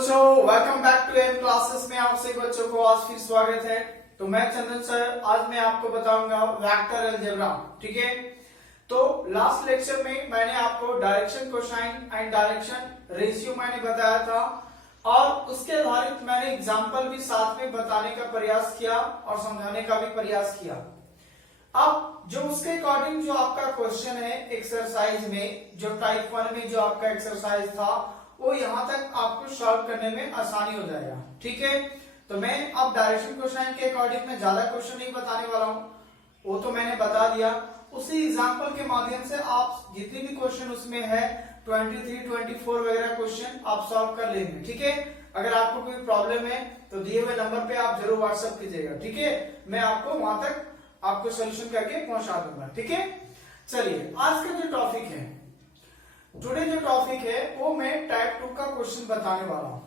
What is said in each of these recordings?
बच्चों, welcome back to M classes में आप सभी बच्चों को आज फिर स्वागत है। तो मैं चंदन सर, आज मैं आपको बताऊंगा वेक्टर अलजेब्रा। ठीक है, तो लास्ट लेक्चर में मैंने आपको direction cosine and direction ratio मैंने बताया था और उसके आधारित मैंने एग्जांपल भी साथ में बताने का प्रयास किया और समझाने का भी प्रयास किया। अब जो उसके अकॉर्डिंग जो आपका क्वेश्चन है एक्सरसाइज में, जो टाइप 1 में जो आपका एक्सरसाइज था, वो यहां तक आपको सॉल्व करने में आसानी हो जाएगा। ठीक है, तो मैं अब डायरेक्शन क्वेश्चन के अकॉर्डिंग में ज्यादा क्वेश्चन नहीं बताने वाला हूं, वो तो मैंने बता दिया। उसी एग्जांपल के माध्यम से आप जितने भी क्वेश्चन उसमें है 23, 24 वगैरह क्वेश्चन आप सॉल्व कर लेंगे। ठीक है, अगर आपको कोई प्रॉब्लम है तो दिए हुए नंबर पे आप जरूर व्हाट्सएप कीजिएगा। ठीक है, मैं आपको वहां तक आपको सोल्यूशन करके पहुंचा दूंगा। ठीक है, चलिए आज का जो टॉपिक है, टुडे जो टॉपिक है वो मैं टाइप 2 का क्वेश्चन बताने वाला हूं।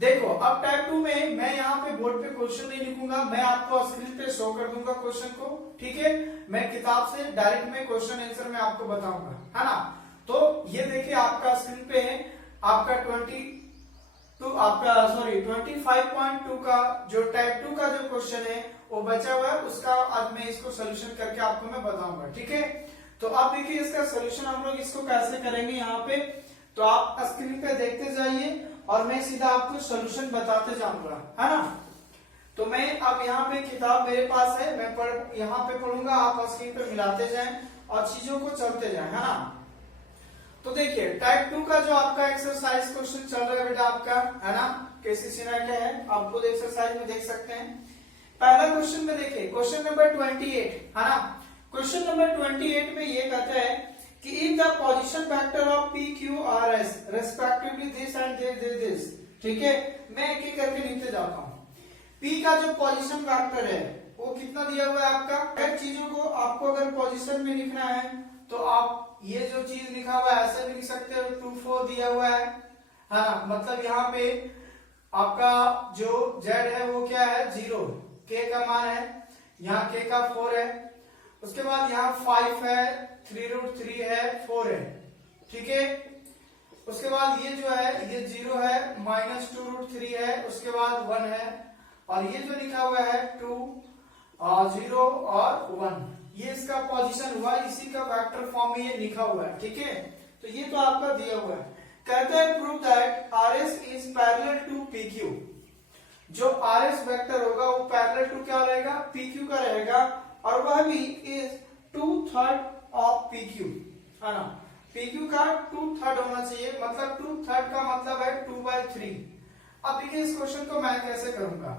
देखो, अब टाइप 2 में मैं यहाँ पे बोर्ड पे क्वेश्चन नहीं लिखूंगा, मैं आपको स्क्रीन पे शो कर दूंगा क्वेश्चन को। ठीक है, मैं किताब से डायरेक्ट में क्वेश्चन आंसर में आपको बताऊंगा, है ना। तो ये देखिए आपका स्क्रीन पे है आपका 25.2 का जो टाइप 2 का जो क्वेश्चन है वो बचा हुआ है, उसका आज मैं इसको सोल्यूशन करके आपको मैं बताऊंगा। ठीक है, तो आप देखिए इसका सोल्यूशन हम लोग इसको कैसे करेंगे यहाँ पे, तो आप स्क्रीन पे देखते जाइए और मैं सीधा आपको सोल्यूशन बताते जाऊंगा, है ना। तो मैं अब यहाँ पे किताब मेरे पास है, मैं यहाँ पे पढ़ूंगा, आप स्क्रीन पे मिलाते जाएं और चीजों को चलते जाएं, है ना। तो देखिए टाइप 2 का जो आपका एक्सरसाइज क्वेश्चन चल रहा है बेटा आपका, है ना, कैसी सिनेरियो है आप खुद एक्सरसाइज में देख सकते हैं। पहला क्वेश्चन में देखिए, क्वेश्चन नंबर 28, है ना। क्वेश्चन नंबर 28 में ये कहता है कि if the position vector of P Q R S respectively this and this. ठीक है, मैं एक एक करके लिखते जाता हूँ। पी का जो पोजीशन वेक्टर है वो कितना दिया हुआ है आपका, हर चीजों को आपको अगर पोजीशन में लिखना है तो आप ये जो चीज लिखा हुआ है ऐसे भी लिख सकते हो, 2 4 दिया हुआ है ना। मतलब यहाँ पे आपका जो z है वो क्या है 0, k का मान है, यहाँ k का 4 है, उसके बाद यहाँ 5 है, 3√3 है, 4 है। ठीक है, उसके बाद ये जो है ये 0 है, -2√3 है, उसके बाद 1 है, और ये जो लिखा हुआ है 2 0 और 1, ये इसका पोजीशन हुआ, इसी का वेक्टर फॉर्म में ये लिखा हुआ है। ठीक है, तो ये तो आपका दिया हुआ है। कहता है prove that RS is parallel to PQ। जो RS वेक्टर होगा वो पैरेलल टू क्या रहेगा, PQ का रहेगा, और वह भी इज 2/3 ऑफ PQ, है ना। PQ का 2/3 होना चाहिए, मतलब 2/3 का मतलब है 2/3। अब देखिए इस क्वेश्चन को मैं कैसे करूंगा।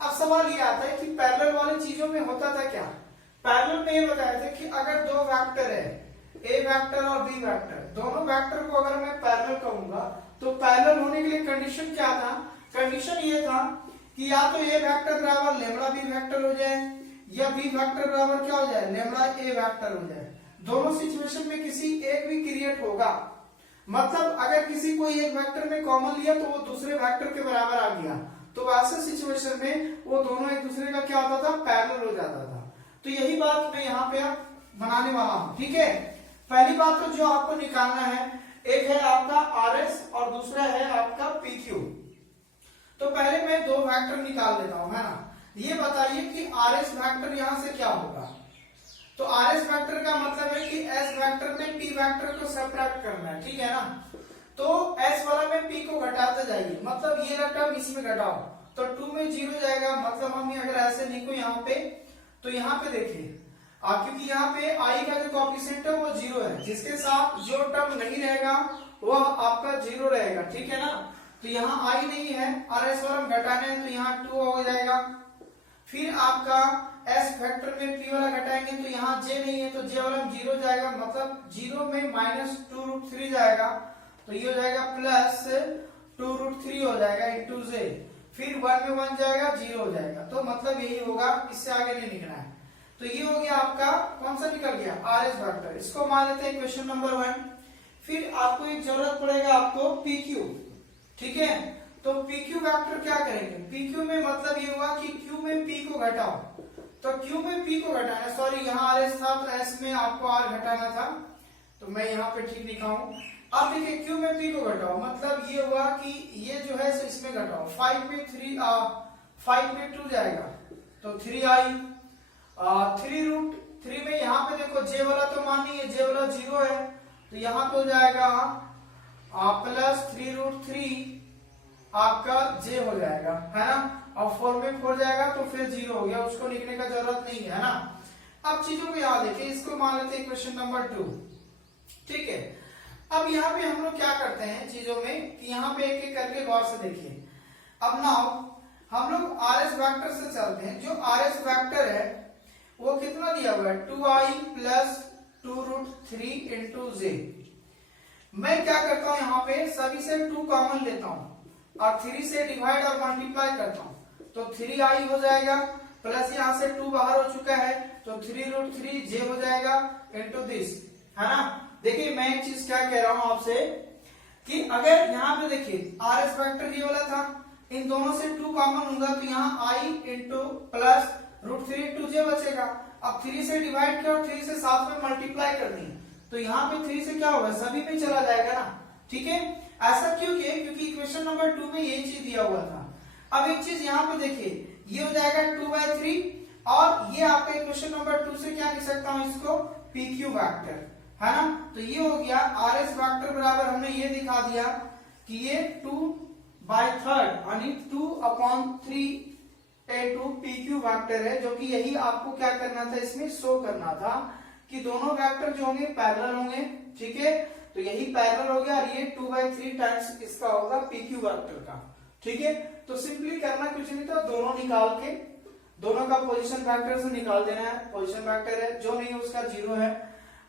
अब सवाल ये आता है कि पैरेलल वाली चीजों में होता था क्या, पैरेलल में ये बताया था कि अगर दो वेक्टर है, ए वेक्टर और बी वेक्टर, दोनों वेक्टर को अगर मैं पैरेलल कहूंगा तो पैरेलल होने के लिए कंडीशन क्या था, कंडीशन ये था कि या तो ए वेक्टर बराबर लेमड़ा बी वेक्टर हो जाए, या बी वेक्टर बराबर क्या हो जाए, लेमड़ा ए वेक्टर हो जाए। दोनों सिचुएशन में किसी एक भी क्रिएट होगा, मतलब अगर किसी कोई एक वेक्टर में कॉमन लिया तो वो दूसरे वेक्टर के बराबर आ गया, तो वैसे सिचुएशन में वो दोनों एक दूसरे का क्या होता था, पैरेलल हो जाता था। तो यही बात मैं यहाँ पे बनाने वाला हूं। ठीक है, पहली बात तो जो आपको निकालना है, एक है आपका RS और दूसरा है आपका PQ। तो पहले मैं दो वेक्टर निकाल लेता हूं, है ना। ये बताइए कि RS वेक्टर यहां से क्या होगा। तो RS वेक्टर का मतलब है कि S वेक्टर में P वेक्टर को सब्ट्रैक्ट करना है। ठीक है ना, तो S वाला में P को घटाते जाइए, मतलब ये टर्म इसमें घटाओ, तो 2 में 0 जाएगा, मतलब हम अगर ऐसे लिखो यहाँ पे, तो यहाँ पे देखिए क्योंकि यहाँ पे I का जो कोएफिशिएंट है वो 0 है, जिसके साथ जो टर्म नहीं रहेगा वह आपका 0 रहेगा। ठीक है ना, तो यहाँ I नहीं है और S वाला घटाने है तो यहाँ 2 हो जाएगा। फिर आपका S वेक्टर में P वाला घटाएंगे तो यहाँ J नहीं है तो J वाला 0 जाएगा, मतलब 0 में -2√3 जाएगा, तो ये हो जाएगा +2√3 हो जाएगा इंटू J। फिर 1 में 1 जाएगा, 0 हो जाएगा, तो मतलब यही होगा, इससे आगे नहीं लिखना है। तो ये हो गया आपका कौन सा निकल गया, RS वेक्टर। इसको मान लेते हैं क्वेश्चन नंबर 1। फिर आपको एक जरूरत पड़ेगा आपको PQ। ठीक है, तो PQ वेक्टर क्या करेंगे, PQ में मतलब ये हुआ कि Q में P को घटाओ, तो Q में P को घटाना, सॉरी यहाँ RS था तो S में आपको R घटाना था, तो मैं यहाँ पे ठीक लिखा हूं। अब देखिए क्यू में पी को घटाओ, मतलब ये हुआ कि ये जो है सो इसमें घटाओ, 5 में 3 5 में 2 जाएगा तो 3 आई, 3√3 में यहाँ पे देखो जे वाला तो मान नहीं है, जे वाला 0 है, तो यहाँ पे हो जाएगा प्लस 3√3 आपका जे हो जाएगा, है ना। अब 4 में 4 जाएगा तो फिर 0 हो गया, उसको लिखने का जरूरत नहीं है ना। अब चीजों को याद रखिए, इसको मान लेते हैं क्वेश्चन नंबर 2, ठीक है। अब यहाँ पे हम लोग क्या करते हैं चीजों में कि यहाँ पे एक एक करके गौर से देखिए। अब नाउ हम लोग आर एस वैक्टर से चलते हैं। जो आर एस वैक्टर है वो कितना दिया हुआ है, 2i प्लस 2√3 इंटू जे। मैं क्या करता हूं, यहाँ पे सभी से 2 कॉमन लेता हूं और 3 से डिवाइड और मल्टीप्लाई करता हूं, तो 3i हो जाएगा, प्लस यहाँ से 2 बाहर हो चुका है तो 3√3 जे हो जाएगा इंटू दिस, है ना। देखिए मैं एक चीज क्या कह रहा हूं आपसे कि अगर यहाँ पे देखिए आर एस वैक्टर ये वाला था, इन दोनों से 2 कॉमन होगा तो यहाँ i इंटू प्लस √3 इंटू जे बचेगा। अब 3 से डिवाइड किया और 3 से साथ में मल्टीप्लाई कर दी, तो यहाँ पे 3 से क्या होगा, सभी में चला जाएगा ना, ठीक है। ऐसा क्यों किया, क्योंकि इक्वेशन नंबर 2 में ये चीज दिया हुआ था। अब एक चीज यहाँ पे देखिए, ये हो जाएगा 2/3 और ये आपका इक्वेशन नंबर 2 से क्या लिख सकता हूँ, इसको PQ वैक्टर, है ना। तो ये हो गया आर एस वैक्टर बराबर, हमने ये दिखा दिया कि ये 2/3 यानी 2/3 इंटू PQ वैक्टर है, जो कि यही आपको क्या करना था, इसमें शो करना था कि दोनों वैक्टर जो होंगे पैरेलल होंगे, ठीक है। तो यही पैरेलल हो गया और ये 2/3 टाइम्स इसका होगा PQ वैक्टर का, ठीक है। तो सिंपली करना कुछ नहीं था, दोनों निकाल के दोनों का पोजीशन वेक्टर से निकाल देना है, पोजीशन वेक्टर है, जो नहीं उसका 0 है।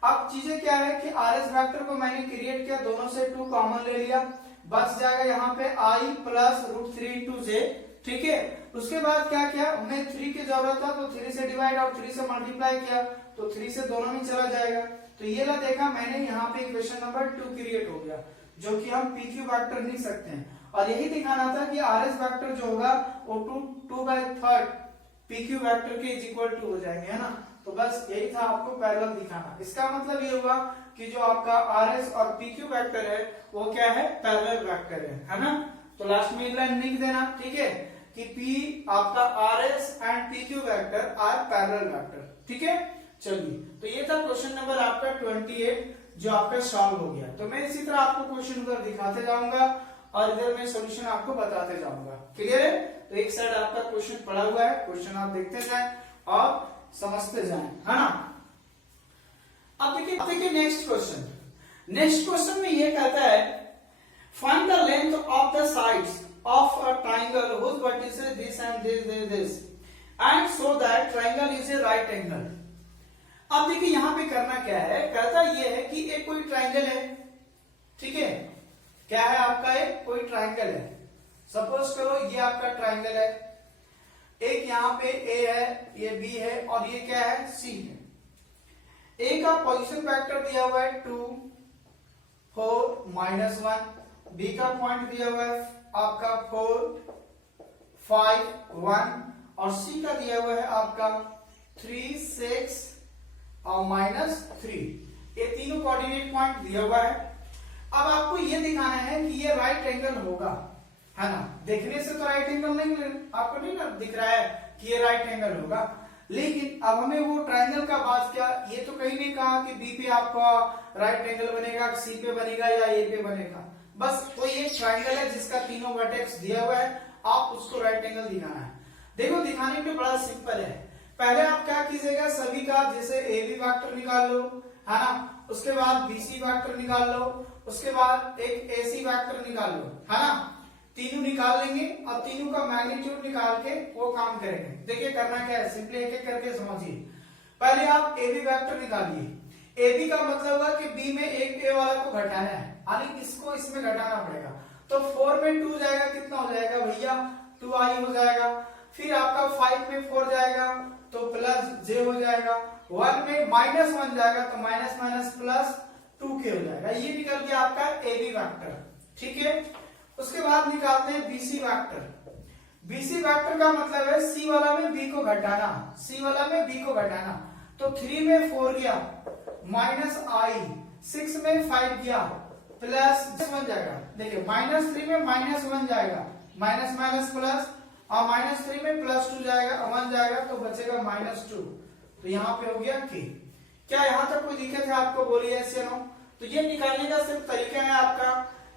अब चीजें क्या है कि आर एस वैक्टर को मैंने क्रिएट किया, दोनों से 2 कॉमन ले लिया, बच जाएगा यहाँ पे i प्लस √3 इंटू जे, ठीक है। उसके बाद क्या किया, हमें 3 की जरूरत था तो 3 से डिवाइड और 3 से मल्टीप्लाई किया, तो 3 से दोनों में चला जाएगा। तो ये ला देखा मैंने, यहाँ पे इक्वेशन नंबर 2 क्रिएट हो गया, जो कि हम PQ वैक्टर लिख सकते हैं। और यही दिखाना था कि आर एस वैक्टर जो होगा वो 2/3 PQ वैक्टर के इज इक्वल टू हो जाएंगे, है ना। तो बस यही था आपको पैरेलल दिखाना। इसका मतलब ये हुआ कि जो आपका आर एस और PQ वैक्टर है वो क्या है, पैरेलल वैक्टर है ना। तो लास्ट में एक लाइन लिख देना, ठीक है, कि P आपका R S and PQ vector are parallel vector, ठीक है। चलिए, तो ये था क्वेश्चन नंबर आपका 28 जो आपका सॉल्व हो गया। तो मैं इसी तरह आपको क्वेश्चन उधर दिखाते जाऊंगा और इधर मैं सॉल्यूशन आपको बताते जाऊंगा, क्लियर है। तो एक साइड आपका क्वेश्चन पड़ा हुआ है, क्वेश्चन आप देखते जाएं और समझते जाएं, है ना। अब देखिए नेक्स्ट क्वेश्चन में ये कहता है, find the length of the sides of a triangle whose vertices this and this and so that triangle is a right angle. अब देखिए यहाँ पे करना क्या है, कहता ये है कि एक कोई ट्राइंगल है, ठीक है। क्या है आपका, एक कोई ट्राइंगल है, सपोज करो ये आपका ट्राइंगल है, एक यहाँ पे ए है, ये बी है और ये क्या है, सी है। ए का पोजीशन वेक्टर दिया हुआ है 2 4 -1, बी का पॉइंट दिया हुआ है आपका 4 5 1 और सी का दिया हुआ है आपका 3 6 और -3। ये तीनों कोऑर्डिनेट पॉइंट दिया हुआ है। अब आपको ये दिखाना है कि ये राइट एंगल होगा, है ना। देखने से तो राइट एंगल नहीं, आपको नहीं ना दिख रहा है कि ये राइट एंगल होगा, लेकिन अब हमें वो ट्राइंगल का बात क्या, ये तो कहीं नहीं कहा कि बी पे आपका राइट एंगल बनेगा, सी पे बनेगा या ए पे बनेगा। बस कोई एक ट्राइंगल है जिसका तीनों वर्टेक्स दिया हुआ है, आप उसको राइट एंगल दिखाना है। देखो दिखाने में बड़ा सिंपल है। पहले आप क्या कीजिएगा, सभी का जैसे ए बी वैक्टर निकाल लो, है ना। उसके बाद BC वैक्टर निकाल लो, उसके बाद एक AC वैक्टर निकाल लो, है ना। तीनों निकाल लेंगे और तीनों का मैग्नीट्यूड निकाल के वो काम करेंगे। देखिए करना क्या है, सिंपली एक एक करके समझिए। पहले आप AB वैक्टर निकालिए। AB का मतलब होगा कि B में एक A वाला को घटाना है, यानी इसको इसमें घटाना पड़ेगा। तो 4 में 2 जाएगा, कितना हो जाएगा भैया, 2i हो जाएगा। फिर आपका 5 में 4 जाएगा तो प्लस j हो जाएगा। 1 में -1 जाएगा तो माइनस माइनस प्लस 2k हो जाएगा। ये निकल गया आपका AB वैक्टर, ठीक है। उसके बाद निकालते हैं BC वैक्टर। BC वैक्टर का मतलब है C वाला में B को घटाना, C वाला में B को घटाना। तो 3 में 4 गया -i, 6 में 5 गया प्लस बन जाएगा। देखिए -3 में -1 जाएगा, माइनस माइनस प्लस, और -3 में +2 जाएगा, 1 जाएगा, तो बचेगा -2। तो यहाँ पे हो गया k। क्या यहाँ तक कोई दिक्कत है आपको? बोलिए yes या no। तो ये निकालने का सिर्फ तरीका है आपका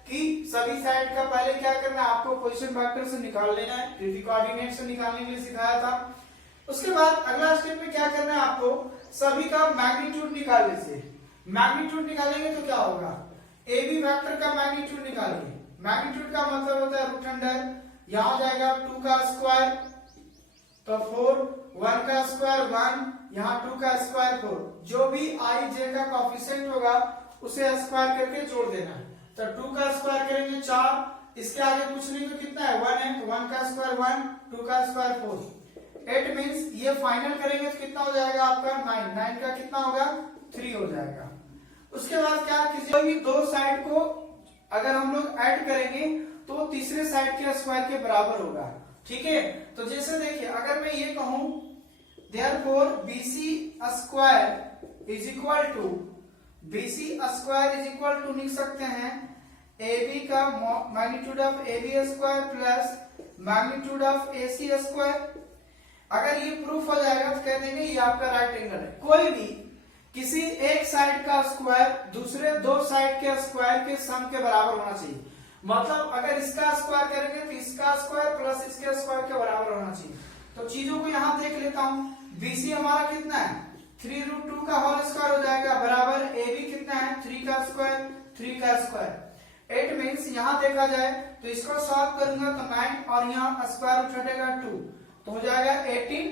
कि सभी साइड का पहले क्या करना है, आपको पोजीशन वेक्टर से निकाल लेना है, क्योंकि कोऑर्डिनेट से निकालने के लिए सिखाया था। उसके बाद अगला स्टेप में क्या करना है आपको, सभी का मैग्नीट्यूड निकालने से। मैग्नीट्यूड निकालेंगे तो क्या होगा, ए बी वेक्टर का मैग्नीट्यूड निकालेंगे। मैग्नीट्यूड का मतलब होता है रूट अंडर, यहां जाएगा 2 का स्क्वायर तो 4, 1 का स्क्वायर 1, यहाँ 2 का स्क्वायर 4, जो भी i j का कोएफिशिएंट होगा उसे स्क्वायर करके जोड़ देना है। तो 2 का स्क्वायर करेंगे 4, इसके आगे कुछ नहीं तो कितना है 1 है, 1 का स्क्वायर 1, 2 का स्क्वायर 4, 8 मींस ये फाइनल करेंगे तो कितना हो जाएगा आपका 9, 9 का कितना होगा 3 हो जाएगा। उसके बाद क्या, किसी भी दो साइड को अगर हम लोग ऐड करेंगे तो तीसरे साइड के स्क्वायर के बराबर होगा। ठीक है, तो जैसे देखिए अगर मैं ये कहूं therefore BC square is equal to, BC square is equal to लिख सकते हैं AB का magnitude of AB square plus magnitude of AC square. अगर ये प्रूफ हो जाएगा तो कह देंगे ये आपका राइट एंगल है। कोई भी किसी एक साइड का स्क्वायर दूसरे दो साइड के स्क्वायर के सम के बराबर होना चाहिए। मतलब अगर इसका स्क्वायर करेंगे तो इसका स्क्वायर प्लस इसके स्क्वायर के बराबर होना चाहिए। तो चीजों को यहाँ देख लेता हूँ, BC हमारा कितना है 3√2 का होल स्क्वायर हो जाएगा बराबर AB कितना है 3 का स्क्वायर 3 का स्क्वायर। 8 मींस यहाँ देखा जाए तो इसको सॉल्व करूंगा तो 9 और यहाँ स्क्वायर रूट हटेगा 2 तो हो जाएगा 18,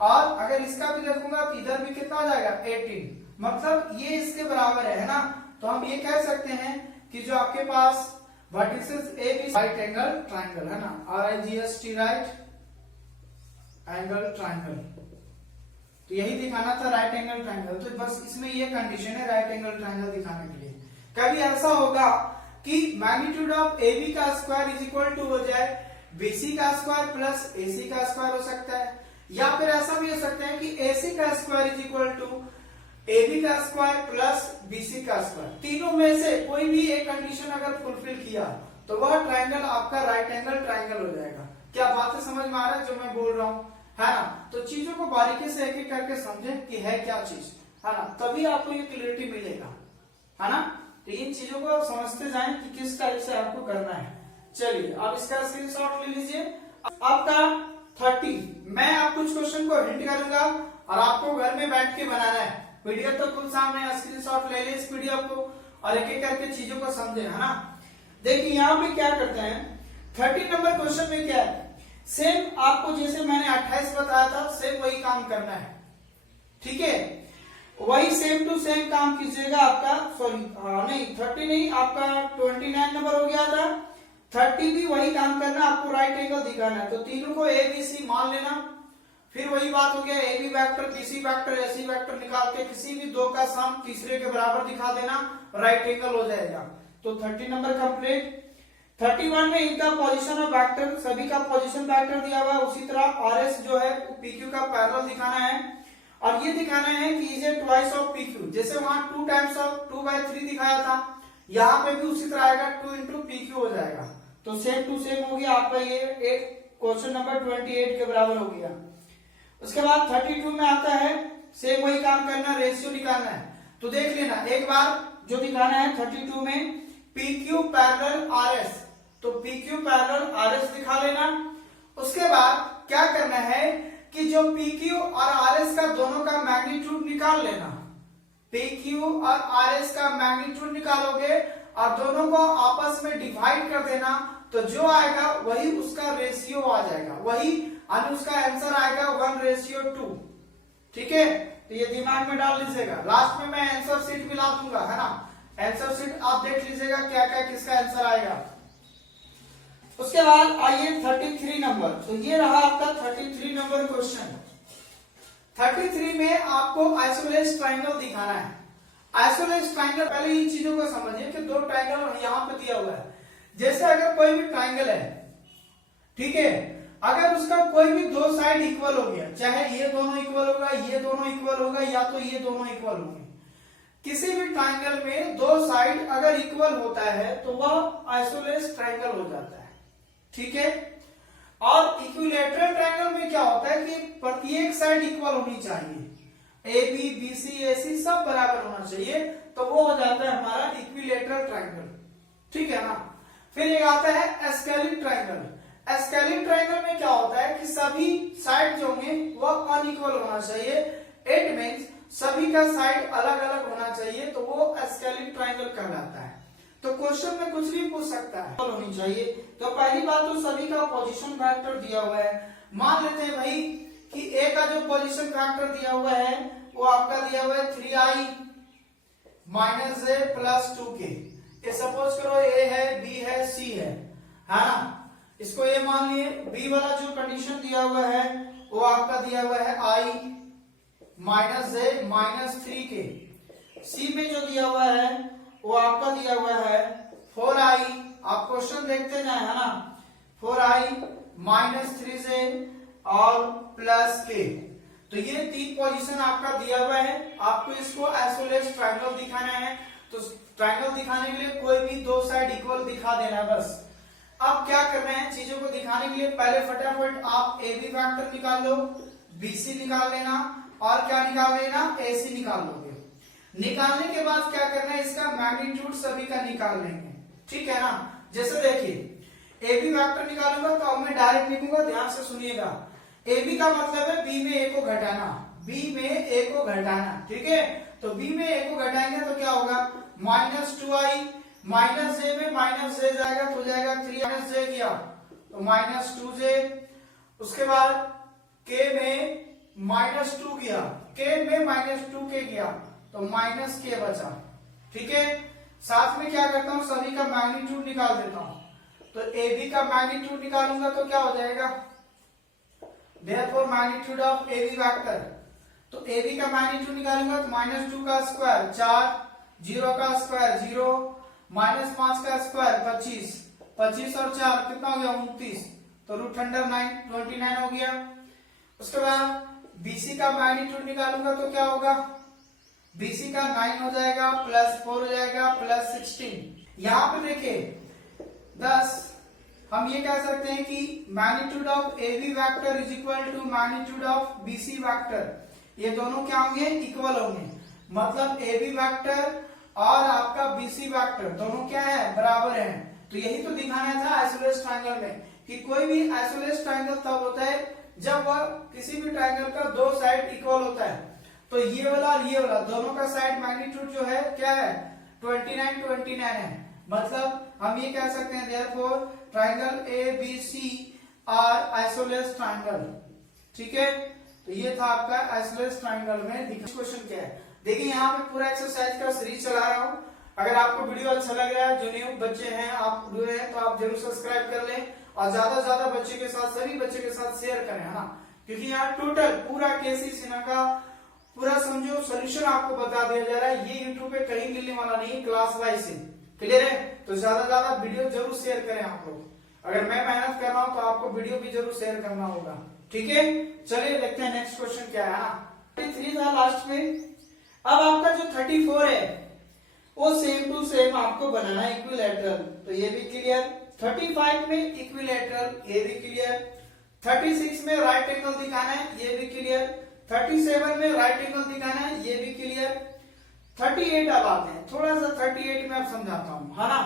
और अगर इसका भी देखूंगा तो इधर भी कितना हो जाएगा 18, मतलब ये इसके बराबर है ना। तो हम ये कह सकते हैं कि जो आपके पास vertices A B right angle triangle है ना, RIGST राइट एंगल ट्राइंगल। तो यही दिखाना था राइट एंगल ट्राइंगल। तो बस इसमें ये कंडीशन है राइट एंगल ट्राइंगल दिखाने के लिए। कभी ऐसा होगा कि मैग्नीट्यूड ऑफ AB का स्क्वायर इज इक्वल टू हो जाए BC का स्क्वायर प्लस AC का स्क्वायर हो सकता है, या फिर ऐसा भी हो सकता है कि AC का square is equal to AB का स्क्वायर प्लस BC का स्क्वायर। तीनों में से कोई भी एक कंडीशन अगर फुलफिल किया तो वह ट्राइंगल आपका राइट एंगल ट्राइंगल हो जाएगा। क्या बातें समझ में आ रहा है जो मैं बोल रहा हूँ, है ना। तो चीजों को बारीकी से एक एक करके समझे कि है क्या चीज, है ना, तभी आपको ये क्लियरिटी मिलेगा, है ना। तो इन चीजों को समझते जाएं कि किस टाइप से आपको करना है। चलिए अब इसका स्क्रीनशॉट ले लीजिए। आपका 30, मैं आप कुछ क्वेश्चन को हिंट करूंगा और आपको घर में बैठ के बनाना है। पीडीएफ तो खुद सामने, स्क्रीनशॉट ले ले इस पीडीएफ को और एक एक करके चीजों को समझे, है ना। देखिए यहाँ पे क्या करते हैं, 30 नंबर क्वेश्चन में क्या है, सेम आपको जैसे मैंने 28 बताया था सेम वही काम करना है। ठीक है, वही सेम टू सेम काम कीजिएगा। आपका सॉरी नहीं 30 नहीं, आपका 29 नंबर हो गया था। 30 भी वही काम करना, आपको राइट एंगल दिखाना है। तो तीनों को ABC मान लेना, फिर वही बात हो गया AB vector BC vector AC vector निकाल के किसी भी दो का सम तीसरे के बराबर दिखा देना, राइट एंगल हो जाएगा। तो 30 नंबर कंप्लीट। 31 में इनका पोजीशन ऑफ वेक्टर, सभी का पोजीशन वेक्टर दिया हुआ है। उसी तरह RS जो है PQ का पैरेलल दिखाना है, और ये दिखाना है कि is a twice of PQ। जैसे वहां 2 टाइम्स ऑफ 2/3 दिखाया था, यहाँ पे भी उसी तरह आएगा 2 इंटू PQ हो जाएगा। तो सेम टू सेम हो गया आपका, ये एक क्वेश्चन नंबर 28 के बराबर हो गया। उसके बाद 32 में आता है सेम वही काम करना, रेशियो निकालना है। तो देख लेना एक बार जो दिखाना है 32 में PQ पैरेलल RS, तो PQ पैरेलल RS दिखा लेना। उसके बाद क्या करना है कि जो PQ और RS का दोनों का मैग्नीट्यूड निकाल लेना। PQ और RS का मैग्नीट्यूड निकालोगे और दोनों को आपस में डिवाइड कर देना, तो जो आएगा वही उसका रेशियो आ जाएगा, वही उसका आंसर आएगा 1:2। ठीक है, तो ये दिमाग में डाल लीजिएगा। लास्ट में मैं आंसर शीट मिला दूंगा, है ना। आंसर शीट आप देख लीजिएगा क्या क्या किसका आंसर आएगा। उसके बाद आइए 33 नंबर। तो ये रहा आपका 33 नंबर क्वेश्चन। 33 में आपको आइसोलेस ट्राइंगल दिखाना है। आइसोलेस ट्राइंगल, पहले इन चीजों को समझिए कि दो ट्राइंगल यहाँ पे दिया हुआ है। जैसे अगर कोई भी ट्राइंगल है, ठीक है, अगर उसका कोई भी दो साइड इक्वल हो गया, चाहे ये दोनों इक्वल होगा, ये दोनों इक्वल होगा, या तो ये दोनों इक्वल होंगे, किसी भी ट्राइंगल में दो साइड अगर इक्वल होता है तो वह आइसोलेस ट्राइंगल हो जाता है, ठीक है। और इक्विलेटरल ट्राइंगल में क्या होता है कि प्रत्येक साइड इक्वल होनी चाहिए, ए बी बी सी ए सी सब बराबर होना चाहिए, तो वो हो जाता है हमारा इक्विलेटरल ट्राइंगल, ठीक है ना। फिर एक आता है एस्केलिक ट्राइंगल। एस्केलिक ट्राइंगल में क्या होता है कि सभी साइड जो होंगे वह अनइक्वल होना चाहिए, इट मींस सभी का साइड अलग अलग होना चाहिए, तो वो एस्केलिक ट्राइंगल कहलाता है। तो क्वेश्चन में कुछ भी पूछ सकता है, होनी चाहिए। तो पहली बात तो सभी का पोजीशन फैक्टर दिया हुआ है। मान लेते हैं भाई कि ए का जो पोजीशन फैक्टर दिया हुआ है वो आपका दिया हुआ है 3i माइनस जे प्लस 2k। ये सपोज करो ए है, बी है, सी है ना। इसको ये मान लिए बी वाला जो कंडीशन दिया हुआ है वो आपका दिया हुआ है i minus J minus 3k। सी में जो दिया हुआ है वो आपका दिया हुआ है 4i, आप क्वेश्चन देखते जाए है ना, 4i माइनस 3j और प्लस k। तो ये तीन पोजीशन आपका दिया हुआ है। आपको इसको आइसोलेस ट्राइंगल दिखाना है, तो ट्राइंगल दिखाने के लिए कोई भी दो साइड इक्वल दिखा देना है बस। अब क्या करना है चीजों को दिखाने के लिए, पहले फटाफट आप ए बी फैक्टर निकाल लो, बी सी निकाल लेना और क्या निकाल लेना, ए सी निकाल लोगे। निकालने के बाद क्या करना है, इसका मैग्नीट्यूड सभी का निकाल लेंगे, ठीक है ना। जैसे देखिए ए बी फैक्टर निकालूंगा तो अब मैं डायरेक्ट लिखूंगा, ध्यान से सुनिएगा। ए बी का मतलब है बी में ए को घटाना, बी में ए को घटाना, ठीक है। तो बी में ए को घटाएंगे तो क्या होगा, माइनस 2i माइनस जे में माइनस जे जाएगा तो हो जाएगा 3 माइनस जे किया तो माइनस 2j। उसके बाद k में माइनस 2 किया, k में माइनस 2k किया तो माइनस k बचा, ठीक है। साथ में क्या करता हूं, सभी का मैग्नीट्यूड निकाल देता हूं। तो ए बी का मैग्नीट्यूड निकालूंगा तो क्या हो जाएगा, therefore magnitude of AB vector. तो AB का मैग्नीट्यूड निकालूंगा तो माइनस 2 का स्क्वायर 4, 0 का स्क्वायर 0, माइनस 5 का स्क्वायर 25, 25 और 4 कितना हो गया 29, तो रूट अंडर 9 29 हो गया। उसके बाद BC का मैग्नीट्यूड निकालूंगा तो क्या होगा, BC का 9 हो जाएगा प्लस 4 हो जाएगा प्लस 16। यहाँ पे देखिए 10, हम ये कह सकते हैं कि magnitude of AB vector is equal to magnitude of BC vector. ये दोनों क्या होंगे, इक्वल होंगे। मतलब AB वेक्टर और आपका BC वेक्टर दोनों क्या है, बराबर हैं। तो यही तो दिखाना था आइसोलेस ट्रायंगल में कि कोई भी आइसोलेस ट्रायंगल तब होता है जब वह किसी भी ट्रायंगल का दो साइड इक्वल होता है। तो ये वाला और ये वाला दोनों का साइड मैग्नीट्यूड जो है क्या है, 29 29 है। मतलब हम ये कह सकते हैं therefore triangle ABC are isosceles triangle, ठीक है। तो ये था आपका आइसोलेस ट्रायंगल में। क्वेश्चन क्या है, देखिए यहाँ पे पूरा एक्सरसाइज का सीरीज चला रहा हूँ। अगर आपको वीडियो अच्छा लग रहा है, जो न्यू बच्चे हैं आप जुड़े हैं तो आप जरूर सब्सक्राइब कर लें और ज्यादा से ज्यादा बच्चे के साथ, सभी बच्चे के साथ शेयर करें, है ना। क्योंकि यहाँ टोटल पूरा केसी सिन्हा का पूरा समझो सोल्यूशन आपको बता दिया जा रहा है। ये यूट्यूब पे कहीं मिलने वाला नहीं, क्लास वाइज से, क्लियर है। तो ज्यादा से ज्यादा वीडियो जरूर शेयर करें आप लोग। अगर मैं मेहनत कर रहा हूँ तो आपको वीडियो भी जरूर शेयर करना होगा, ठीक है। चलिए देखते हैं नेक्स्ट क्वेश्चन क्या है ना। 33 था लास्ट में। अब आपका जो 34 है वो सेम टू सेम आपको बनाना है इक्विलैटरल, तो ये भी क्लियर। 35 में इक्विलैटरल, ये भी क्लियर। 36 में राइट एंगल दिखाना है, ये भी क्लियर। 37 में राइट एंगल दिखाना है, ये भी क्लियर। 38 अब आते हैं, थोड़ा सा 38 में अब समझाता हूं, है ना।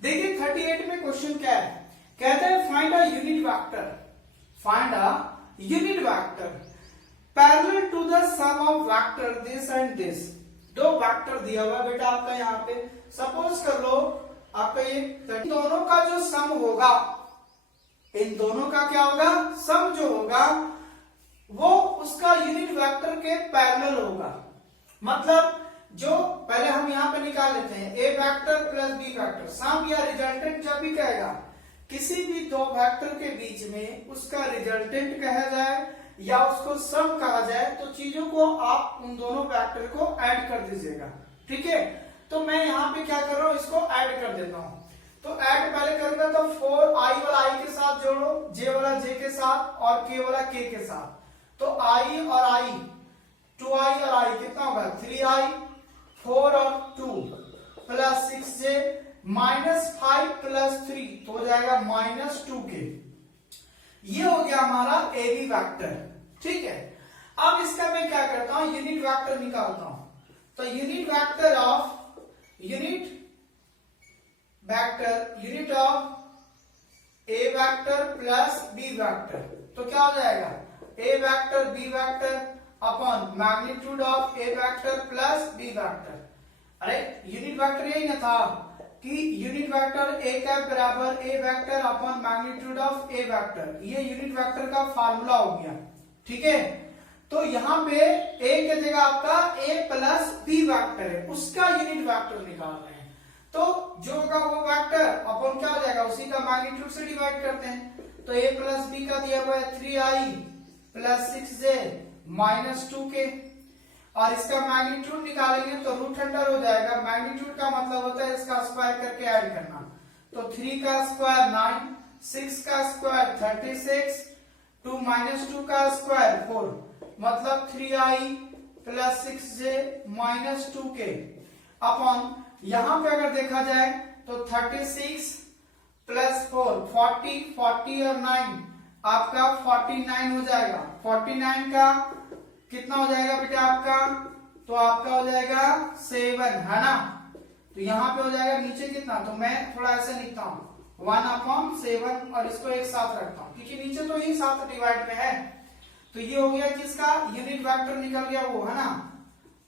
देखिए 38 में क्वेश्चन क्या है, कहता है find a unit vector, find a unit vector parallel to the sum of vector this and this. दो वेक्टर दिया हुआ बेटा आपका यहाँ पे, सपोज कर लो आपका ये दोनों का जो सम होगा, इन दोनों का क्या होगा, सम जो होगा वो उसका यूनिट वेक्टर के पैरेलल होगा। मतलब जो पहले हम यहाँ पे निकाल लेते हैं ए वेक्टर प्लस बी वेक्टर, सम या रिजल्टेंट जब भी कहेगा किसी भी दो वेक्टर के बीच में उसका रिजल्टेंट कहा जाए या उसको सम कहा जाए, तो चीजों को आप उन दोनों वेक्टर को ऐड कर दीजिएगा, ठीक है। तो मैं यहाँ पे क्या कर रहा हूँ, इसको ऐड कर देता हूँ। तो ऐड पहले करूंगा तो 4i वाला i के साथ जोड़ो, j वाला j के साथ और k वाला k के साथ। तो i और i, 2i और i कितना होगा 3i, 4 और 2 प्लस 6j माइनस 5 प्लस 3 तो हो जाएगा माइनस 2k। ये हो गया हमारा ए बी वैक्टर। ठीक है, अब इसका मैं क्या करता हूं, यूनिट वैक्टर निकालता हूं। तो unit vector of A vector plus B vector, तो क्या हो जाएगा, A vector B vector upon magnitude of A vector plus B vector. अरे यूनिट वैक्टर यही ना था कि यूनिट वेक्टर ए कैप बराबर A vector upon magnitude of A vector, ये यूनिट वेक्टर का फार्मूला हो गया। ठीक है, तो यहाँ पे ए की जगह आपका ए प्लस बी वेक्टर है, उसका यूनिट वेक्टर निकाल रहे हैं। तो जो होगा वो वेक्टर अपॉन क्या हो जाएगा, उसी का मैग्नीट्यूड से डिवाइड करते हैं। तो ए प्लस बी का दिया हुआ है 3i plus 6j minus 2k, और इसका मैग्नीट्यूड निकालेंगे तो रूट अंडर हो जाएगा। मैग्नीट्यूड का मतलब होता है इसका स्क्वायर करके ऐड करना। तो 3 का स्क्वायर 9, 6 का स्क्वायर 36, 2 माइनस 2 का स्क्वायर 4, मतलब 3i plus 6j minus 2k upon, यहां पे अगर देखा जाए तो 36 प्लस 4 40 और 9 आपका 49 हो जाएगा। 49 का कितना हो जाएगा बेटा आपका, तो आपका हो जाएगा 7 है ना। तो यहाँ पे हो जाएगा नीचे कितना, तो मैं थोड़ा ऐसे लिखता हूँ 1/7 और इसको एक साथ रखता हूँ क्योंकि नीचे तो ही 7 डिवाइड में है। तो ये हो गया किसका, यूनिट वेक्टर निकल गया वो है ना।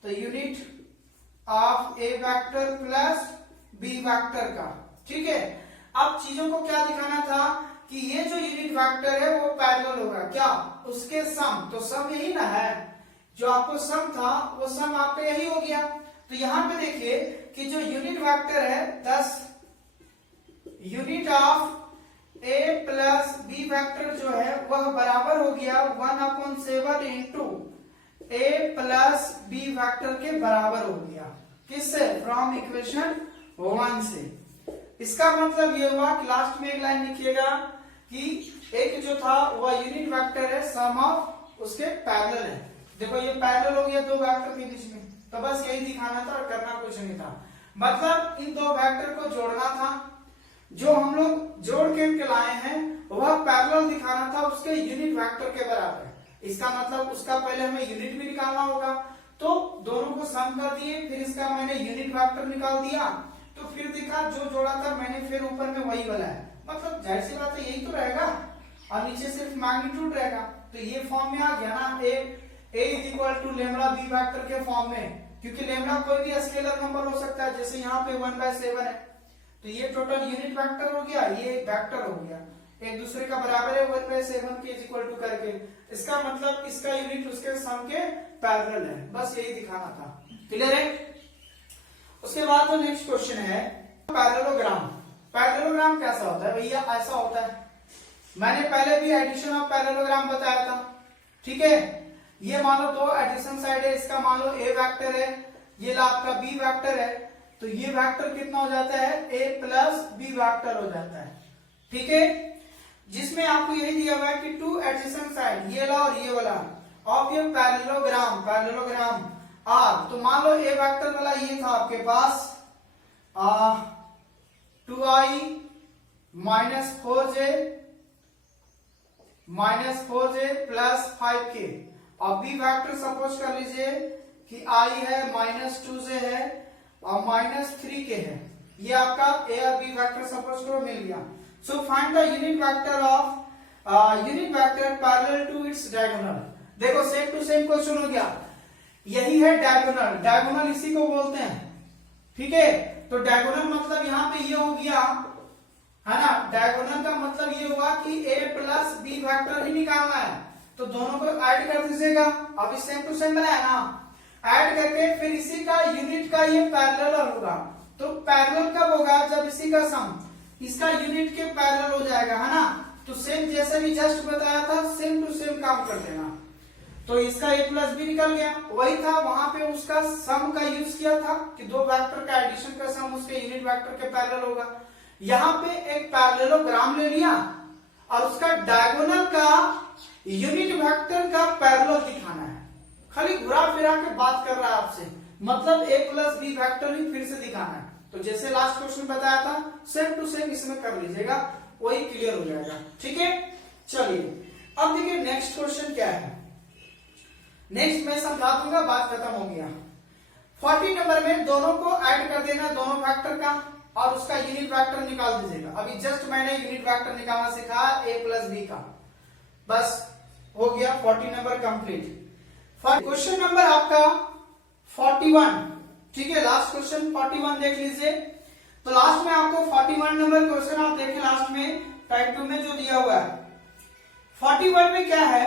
तो unit of A vector plus B vector का। ठीक है, अब चीजों को क्या दिखाना था कि ये जो यूनिट वेक्टर है वो पैरेलल होगा क्या, उसके सम। तो सम यही ना है, जो आपको सम था वो सम आपका यही हो गया। तो यहां पे देखिए कि जो यूनिट वेक्टर है 10 unit of A plus B vector जो है वह बराबर हो गया 1/7 into A plus B vector के बराबर हो गया। किससे, फ्रॉम इक्वेशन 1 से। इसका मतलब ये हुआ कि लास्ट में एक लाइन लिखिएगा कि एक जो था वह यूनिट वेक्टर है, सम ऑफ उसके पैरेलल है। देखो ये पैरेलल हो गया दो वेक्टर के बीच में, तो बस यही दिखाना था और करना कुछ नहीं था। मतलब इन दो वेक्टर को जोड़ना था, जो हम लोग जोड़ के लाए हैं वह पैरेलल दिखाना था उसके यूनिट वेक्टर के बराबर। इसका मतलब उसका पहले हमें यूनिट भी निकालना होगा, तो दोनों को सम कर दिए, फिर इसका मैंने यूनिट वेक्टर निकाल दिया, तो फिर दिखा जो जोड़ा था मैंने फिर ऊपर में वही वाला है। मतलब जाहिर सी बात है यही तो रहेगा, और नीचे सिर्फ मैग्नीट्यूड रहेगा। तो ये फॉर्म में आ गया ना, a is equal to lambda B vector के फॉर्म में, क्योंकि लेमड़ा कोई भी स्केलर नंबर हो सकता है, जैसे यहाँ पे 1/7 है। तो ये टोटल यूनिट वेक्टर हो गया, ये वेक्टर हो गया, एक दूसरे का बराबर है 1/7 के इज इक्वल टू करके। इसका मतलब इसका यूनिट उसके सम के पैरेलल है, बस यही दिखाना था। क्लियर है। उसके बाद जो नेक्स्ट क्वेश्चन है पैरेललोग्राम। पैरेललोग्राम कैसा होता है भैया, ऐसा होता है, मैंने पहले भी एडिशन ऑफ पैरेललोग्राम बताया था। ठीक है, ये मान लो दो एडिशन साइड है, इसका मान लो ए वेक्टर है, ये आपका बी वेक्टर है, तो ये वेक्टर कितना हो जाता है, ए प्लस बी वेक्टर हो जाता है। ठीक है, जिसमें आपको यही दिया हुआ है कि टू एडिशन साइड, ये वाला और ये वाला ऑफ योर पैरेललोग्राम आर। तो मान लो ए वेक्टर वाला ये था आपके पास 2i minus 4j plus 5k, और बी वेक्टर सपोज कर लीजिए कि i है माइनस 2j है और माइनस 3k है। ये आपका ए और बी वेक्टर सपोज करो मिल गया। So find the unit vector of unit vector parallel to its diagonal. देखो सेम टू सेम क्वेश्चन हो गया, यही है डायगोनल, डायगोनल इसी को बोलते हैं। ठीक है, तो डायगोनल मतलब यहाँ पे ये हो गया है ना, डायगोनल का मतलब ये हुआ कि ए प्लस बी वेक्टर ही निकालना है, तो दोनों को ऐड कर दीजिएगा। अभी सेम टू सेम बनाया ना, ऐड करके फिर इसी का यूनिट का ये पैरेलल होगा। तो पैरेलल कब होगा, जब इसी का सम इसका यूनिट के पैरेलल हो जाएगा, है ना। तो सेम जैसे भी जस्ट बताया था सेम टू सेम काम कर देना। तो इसका ए प्लस बी निकल गया, वही था वहां पे उसका सम का यूज किया था कि दो वेक्टर का एडिशन का सम उसके यूनिट वेक्टर के पैरेलल होगा। यहाँ पे एक पैरेललोग्राम ले लिया और उसका डायगोनल का यूनिट वेक्टर का पैरेलल दिखाना है। खाली घुरा फिरा के बात कर रहा है आपसे मतलब a प्लस बी वेक्टर ही फिर से दिखाना है। तो जैसे लास्ट क्वेश्चन बताया था सेम टू सेम इसमें कर लीजिएगा, वही क्लियर हो जाएगा। ठीक है, चलिए अब देखिए नेक्स्ट क्वेश्चन क्या है। नेक्स्ट मैं समझा दूंगा, बात खत्म हो गया। 40 नंबर में दोनों को ऐड कर देना, दोनों फैक्टर का, और उसका यूनिट वेक्टर निकाल दीजिएगा। अभी जस्ट मैंने यूनिट वेक्टर निकालना सिखाया a प्लस बी का, बस हो गया 40 नंबर कंप्लीट। क्वेश्चन नंबर आपका 41, ठीक है, लास्ट क्वेश्चन 41 देख लीजिए। तो लास्ट में आपको 41 नंबर क्वेश्चन आप देखें लास्ट में टाइप 2 में जो दिया हुआ है 41 में क्या है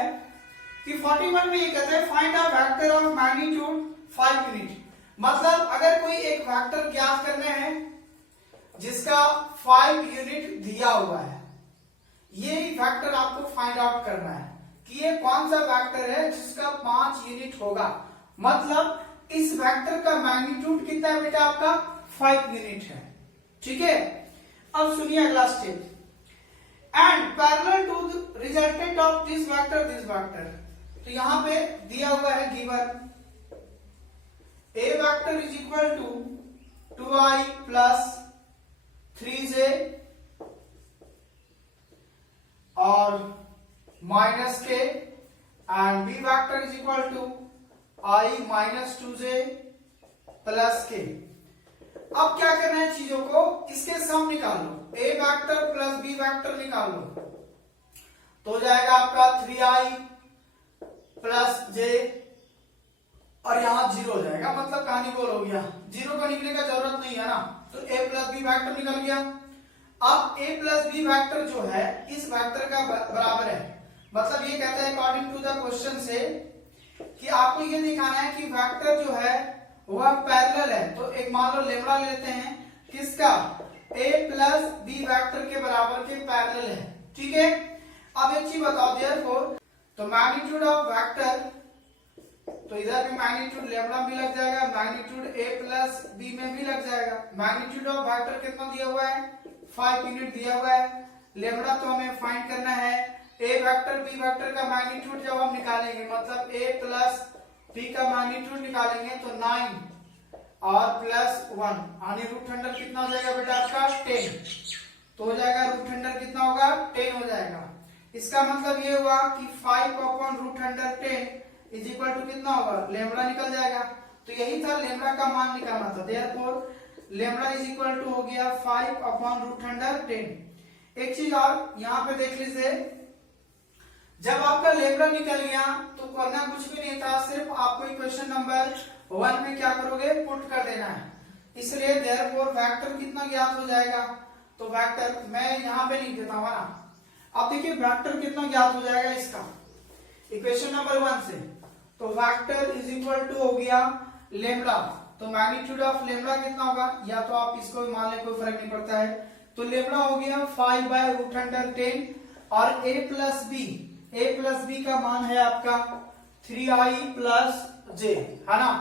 कि 41 में ये कहते हैं find a vector of magnitude 5 unit. मतलब अगर कोई एक वेक्टर ज्ञात करने हैं जिसका 5 यूनिट दिया हुआ है, ये वेक्टर आपको फाइंड आउट करना है कि ये कौन सा वेक्टर है जिसका 5 यूनिट होगा। मतलब इस वेक्टर का मैग्नीट्यूड कितना है बेटा, आपका 5 यूनिट है। ठीक है, अब सुनिए अगला step. And parallel to the resultant of this vector. तो यहां पे दिया हुआ है given a vector is equal to 2i plus 3j और minus K, and b vector is equal to i minus 2j plus K. अब क्या करना है चीजों को, इसके सम निकाल लो, a vector plus b vector निकाल लो, तो हो जाएगा आपका 3i प्लस j, और यहां 0 हो जाएगा, मतलब कहानी गोल हो गया, 0 का निकलने का जरूरत नहीं है ना। तो a प्लस बी वेक्टर निकल गया। अब a प्लस बी वेक्टर जो है इस वेक्टर का बराबर है। मतलब ये कहता है अकॉर्डिंग टू द क्वेश्चन से कि आपको ये दिखाना है कि वेक्टर जो है वह पैरेलल है। तो एक मान लो लेमड़ा लेते हैं किसका, a प्लस बी वेक्टर के बराबर के पैरेलल है। ठीक है, अब एक चीज बताओ देयरफॉर, तो मैग्नीट्यूड ऑफ वेक्टर, तो इधर भी मैग्नीट्यूड लेमड़ा भी लग जाएगा, मैग्नीट्यूड a प्लस बी में भी लग जाएगा। मैग्नीट्यूड ऑफ वेक्टर कितना दिया हुआ है, 5 यूनिट दिया हुआ है। लेमड़ा तो हमें फाइंड करना है, a वेक्टर b वेक्टर का मैग्नीट्यूड जब हम निकालेंगे, मतलब a प्लस b का मैग्नीट्यूड निकालेंगे तो 9 और प्लस 1 यानी रूट अंडर कितना हो जाएगा बेटा आपका 10, तो हो जाएगा रूट अंडर कितना होगा 10 हो जाएगा। इसका मतलब ये हुआ कि 5 upon root under 10 is equal to कितना होगा, लेमड़ा निकल जाएगा। तो यही था लेमड़ा का मान निकालना था, therefore lambda is equal to हो गया 5 अपॉन रूट अंडर 10। एक चीज और यहाँ पे देख लीजिए, जब आपका लेमड़ा निकल गया तो करना कुछ भी नहीं था, सिर्फ आपको इक्वेशन नंबर 1 में क्या करोगे, पुट कर देना है। इसलिए देयरफॉर वेक्टर कितना ज्ञात हो जाएगा, तो वेक्टर मैं यहाँ पे लिख देता हूँ ना। अब देखिए वेक्टर कितना ज्ञात हो जाएगा इसका इक्वेशन नंबर 1 से, तो वेक्टर इज इक्वल टू हो गया लेमड़ा, तो मैग्नीट्यूड ऑफ लेमड़ा कितना होगा, या तो आप इसको भी मान ले, कोई फर्क नहीं पड़ता है। तो लेमड़ा हो गया 5 बाय रूट अंडर 10, और a प्लस बी का मान है आपका 3i प्लस j, है ना।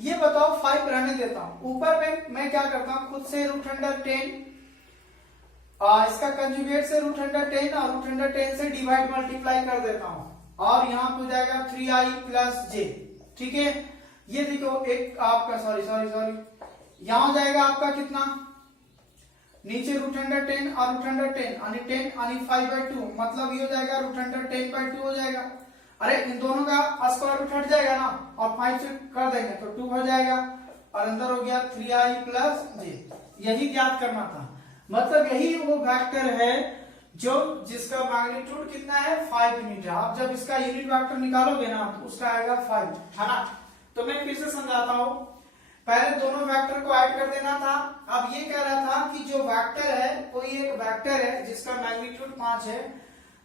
ये बताओ 5 रहने देता हूं, ऊपर में मैं क्या करता हूं, खुद से रूट अंडर 10 इसका कंजुगेट से रूट अंडर 10 और रूट अंडर 10 से डिवाइड मल्टीप्लाई कर देता हूं, और यहां पे हो जाएगा 3i प्लस j। ठीक है, ये देखो एक आपका सॉरी यहां हो जाएगा आपका कितना, नीचे रूट अंडर 10 और रूट अंडर 10 यानी 10 यानी 5/2, मतलब ये हो जाएगा रूट अंडर 10/2 हो जाएगा। अरे इन दोनों का स्क्वायर रूट हट जाएगा ना, और 5 से कर देंगे तो 2 हो जाएगा, और अंदर हो गया 3i प्लस j। यही ज्ञात करना था, मतलब यही वो वेक्टर है जो जिसका मैग्नीट्यूड कितना है 5 यूनिट है। आप जब इसका यूनिट वेक्टर निकालोगे ना तो उसका आएगा 5, है ना। तो मैं फिर से समझाता हूं, पहले दोनों वेक्टर को ऐड कर देना था। अब ये कह रहा था कि जो वेक्टर है कोई एक वेक्टर है जिसका मैग्नीट्यूड 5 है,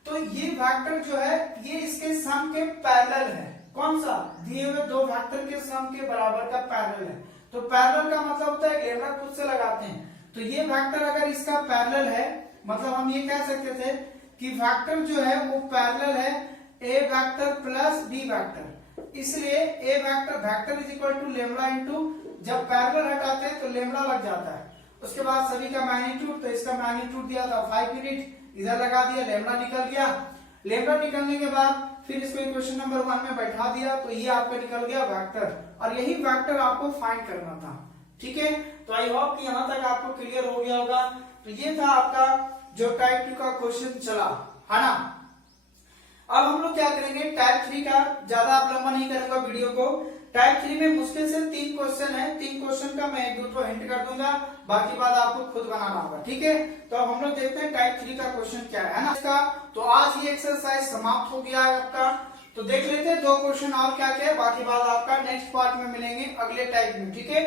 तो ये वेक्टर जो है ये इसके सम के पैरेलल है। कौन सा, दिए हुए दो वेक्टर के सम के बराबर का पैरेलल है। तो पैरेलल का मतलब होता है लेमड़ा खुद से लगाते हैं, तो ये वेक्टर अगर इसका पैरेलल है, मतलब हम ये कह सकते थे कि वेक्टर जो है वो पैरेलल है a vector plus b vector. इसलिए a vector is equal to lambda into, जब पैरेलल हटाते हैं तो लेमड़ा लग जाता है। उसके बाद सभी का मैग्नीट्यूड, तो इसका मैग्नीट्यूड दिया था 5 यूनिट, इधर लगा दिया, लेमड़ा निकल गया। लेम्डा निकलने के बाद फिर इसको इक्वेशन नंबर 1 में बैठा दिया तो ये आपका निकल गया वेक्टर, और यही वेक्टर आपको फाइंड करना था। ठीक है, तो आई होप कि यहाँ तक आपको क्लियर हो गया होगा। तो ये था आपका जो टाइप 2 का क्वेश्चन चला, है ना। अब हम लोग क्या करेंगे, टाइप 3 का ज्यादा आप लंबा नहीं करूंगा वीडियो को। टाइप 3 में मुश्किल से 3 क्वेश्चन है, 3 क्वेश्चन का मैं 1-2 हिंट कर दूंगा, बाकी बात आपको खुद बनाना होगा। ठीक है, तो अब हम लोग देखते हैं टाइप 3 का क्वेश्चन क्या है ना इसका। तो आज ये एक्सरसाइज समाप्त हो गया है आपका। तो देख लेते हैं 2 क्वेश्चन और क्या क्या है, बाकी बात आपका नेक्स्ट पार्ट में मिलेंगे अगले टाइप में। ठीक है,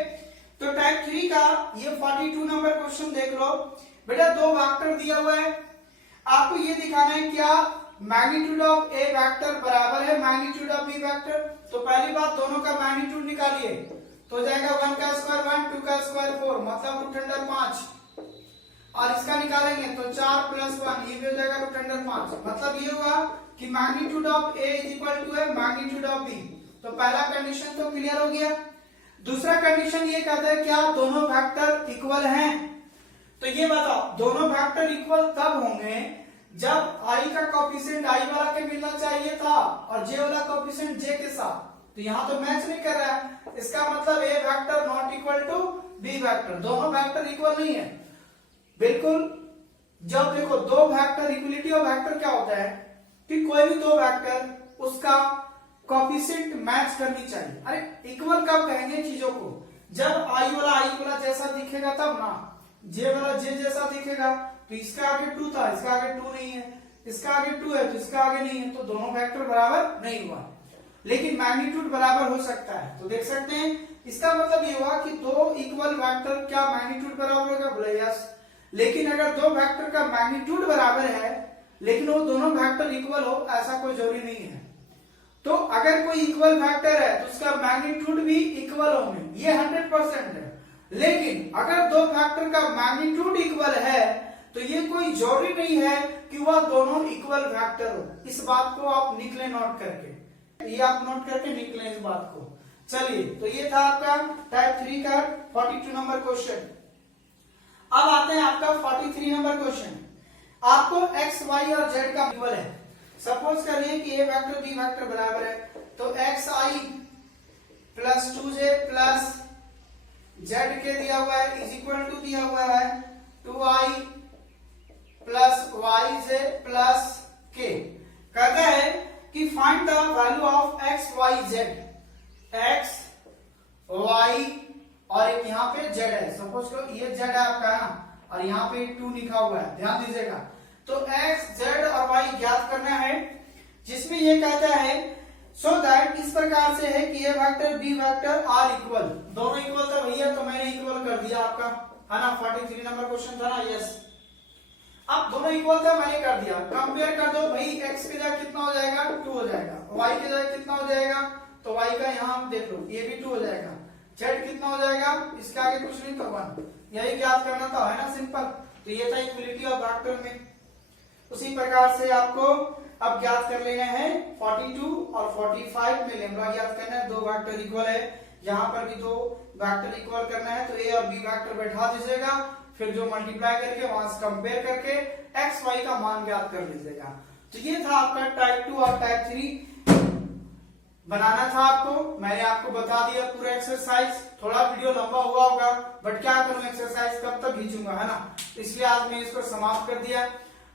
तो टाइप 3 का ये 42 नंबर क्वेश्चन देख लो बेटा। 2 वेक्टर दिया हुआ है, आपको ये दिखाना है क्या मैग्नीट्यूड ऑफ ए वेक्टर बराबर है मैग्नीट्यूड ऑफ बी वेक्टर। तो पहली बात दोनों का मैग्नीट्यूड निकालिए, तो हो जाएगा 1 का स्क्वायर 1, 2 का स्क्वायर 4, मतलब रूट अंडर 5, और इसका निकालेंगे तो 4 + 1 ये भी हो जाएगा रूट अंडर 5। मतलब ये हुआ कि magnitude of A is equal to है मैग्नीट्यूड ऑफ बी। तो पहला कंडीशन तो क्लियर हो गया। दूसरा कंडीशन ये कहता है क्या दोनों वेक्टर इक्वल हैं। तो ये बताओ दोनों वेक्टर इक्वल तब होंगे जब i का कोएफिशिएंट i वाला के मिलना चाहिए था और j वाला कोएफिशिएंट j के साथ। तो यहाँ तो मैच नहीं कर रहा है, इसका मतलब a vector not equal to b vector, दोनों वेक्टर इक्वल नहीं है बिल्कुल। जब देखो 2 वेक्टर, इक्वलिटी ऑफ वेक्टर क्या होता है कि कोई भी 2 वेक्टर उसका कोएफिशिएंट मैच करनी चाहिए। अरे इक्वल कब कहेंगे चीजों को, जब i वाला जैसा दिखेगा तब ना, j वाला j जैसा दिखेगा। तो इसका आगे 2 था, इसका आगे 2 नहीं है, इसका आगे 2 है तो इसका आगे नहीं है, तो दोनों वेक्टर बराबर नहीं हुआ। लेकिन मैग्नीट्यूड बराबर हो सकता है। तो देख सकते हैं इसका मतलब ये हुआ कि 2 इक्वल वेक्टर क्या मैग्नीट्यूड बराबर होगा, बोले यस। लेकिन अगर 2 वेक्टर का मैग्नीट्यूड बराबर है लेकिन वो दोनों वेक्टर इक्वल हो, ऐसा कोई जरूरी नहीं है। तो अगर कोई इक्वल वेक्टर है तो उसका मैग्नीट्यूड भी इक्वल होंगे, ये 100% है। लेकिन अगर 2 वेक्टर का मैग्नीट्यूड इक्वल है तो ये कोई जरूरी नहीं है कि वह दोनों इक्वल वेक्टर हो। इस बात को आप निकले नोट करके, ये आप नोट करके निकले इस बात को। चलिए, तो ये था आपका टाइप 3 का 42 नंबर क्वेश्चन। अब आते हैं आपका 43 नंबर क्वेश्चन। आपको x, y और z का इक्वल है। सपोज करिए कि a वेक्टर b वेक्टर बराबर है, तो xi + 2j + z के दिया हुआ है इज इक्वल टू दिया हुआ है 2i + yj + k। कहता है कि find the value of x, y, z। x, y और एक यहाँ पे z है। सपोज करो ये z है आपका ना, और यहाँ पे 2 लिखा हुआ है, ध्यान दीजिएगा। तो x, z और y ज्ञात करना है, जिसमें ये कहता है सो दैट इस प्रकार से है कि a vector b vector are equal. दोनों इक्वल था भैया, तो मैंने इक्वल कर दिया आपका, है ना। 43 नंबर क्वेश्चन था ना, यस। अब दोनों इक्वल था, मैंने कर दिया। कंपेयर कर दो भाई, x की जगह कितना हो जाएगा 2 हो जाएगा, y की जगह कितना हो जाएगा, तो y का यहाँ देख लो ये भी 2 हो जाएगा, z कितना हो जाएगा, इसका आगे कुछ नहीं तो 1। यही ज्ञात करना था, है ना, सिंपल। तो ये था इक्वलिटी ऑफ वेक्टर में। उसी प्रकार से आपको अब ज्ञात कर लेना है 42 और 45 में लैम्डा ज्ञात करना है। 2 वेक्टर इक्वल है, यहाँ पर भी 2 वेक्टर इक्वल करना है, तो a और b वेक्टर बैठा दीजिएगा, फिर जो मल्टीप्लाई करके वहां से कंपेयर करके x, y का मान ज्ञात कर लीजिएगा। तो ये था आपका टाइप 2 और टाइप 3 बनाना था आपको। मैंने आपको बता दिया पूरा एक्सरसाइज। थोड़ा वीडियो लंबा हुआ होगा, बट क्या करूं, एक्सरसाइज कब तक खींचूंगा, है ना। इसलिए आज मैं इसको समाप्त कर दिया।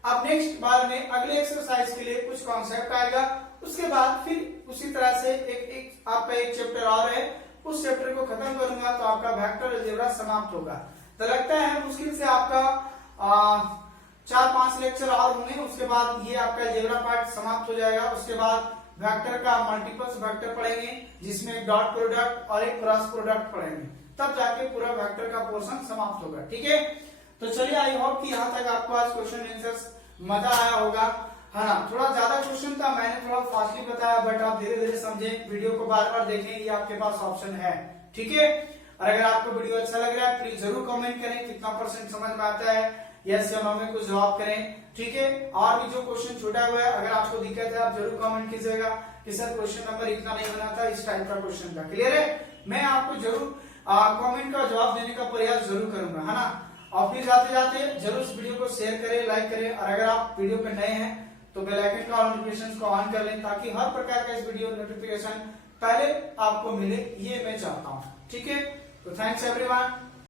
अब नेक्स्ट बार में अगले एक्सरसाइज के लिए कुछ कॉन्सेप्ट आएगा, उसके बाद फिर उसी तरह से एक आपका एक चैप्टर और है, उस चैप्टर को खत्म करूंगा तो आपका वेक्टर अलजेब्रा समाप्त होगा। तो लगता है मुश्किल से आपका 4-5 लेक्चर और होंगे, उसके बाद ये आपका अलजेब्रा पार्ट समाप्त हो जाएगा। उसके बाद वेक्टर का मल्टीपल्स वेक्टर पढ़ेंगे, जिसमें एक डॉट प्रोडक्ट और एक क्रॉस प्रोडक्ट पढ़ेंगे, तब जाके पूरा वेक्टर का पोर्शन समाप्त होगा। ठीक है, तो चलिए, आई होप कि यहाँ तक आपको आज क्वेश्चन आंसर्स मजा आया होगा, है ना। थोड़ा ज्यादा क्वेश्चन था, मैंने थोड़ा फास्टली बताया, बट आप धीरे धीरे समझें, वीडियो को बार बार देखें, ये आपके पास ऑप्शन है। ठीक है, और अगर आपको वीडियो अच्छा लग रहा है प्लीज जरूर कमेंट करें कितना % समझ में आता है, यस या नो में कुछ जवाब करें। ठीक है, और भी जो क्वेश्चन छूटा हुआ है, अगर आपको दिक्कत है आप जरूर कमेंट कीजिएगा कि सर क्वेश्चन नंबर इतना नहीं बना था, इस टाइप का क्वेश्चन था। क्लियर है, मैं आपको जरूर कमेंट का जवाब देने का प्रयास जरूर करूंगा, है ना। और फिर जाते जाते जरूर इस वीडियो को शेयर करें, लाइक करें, और अगर आप वीडियो पे नए हैं तो बेल आइकन का नोटिफिकेशन को ऑन कर लें ताकि हर प्रकार का इस वीडियो नोटिफिकेशन पहले आपको मिले, ये मैं चाहता हूँ। ठीक है, तो थैंक्स एवरीवन।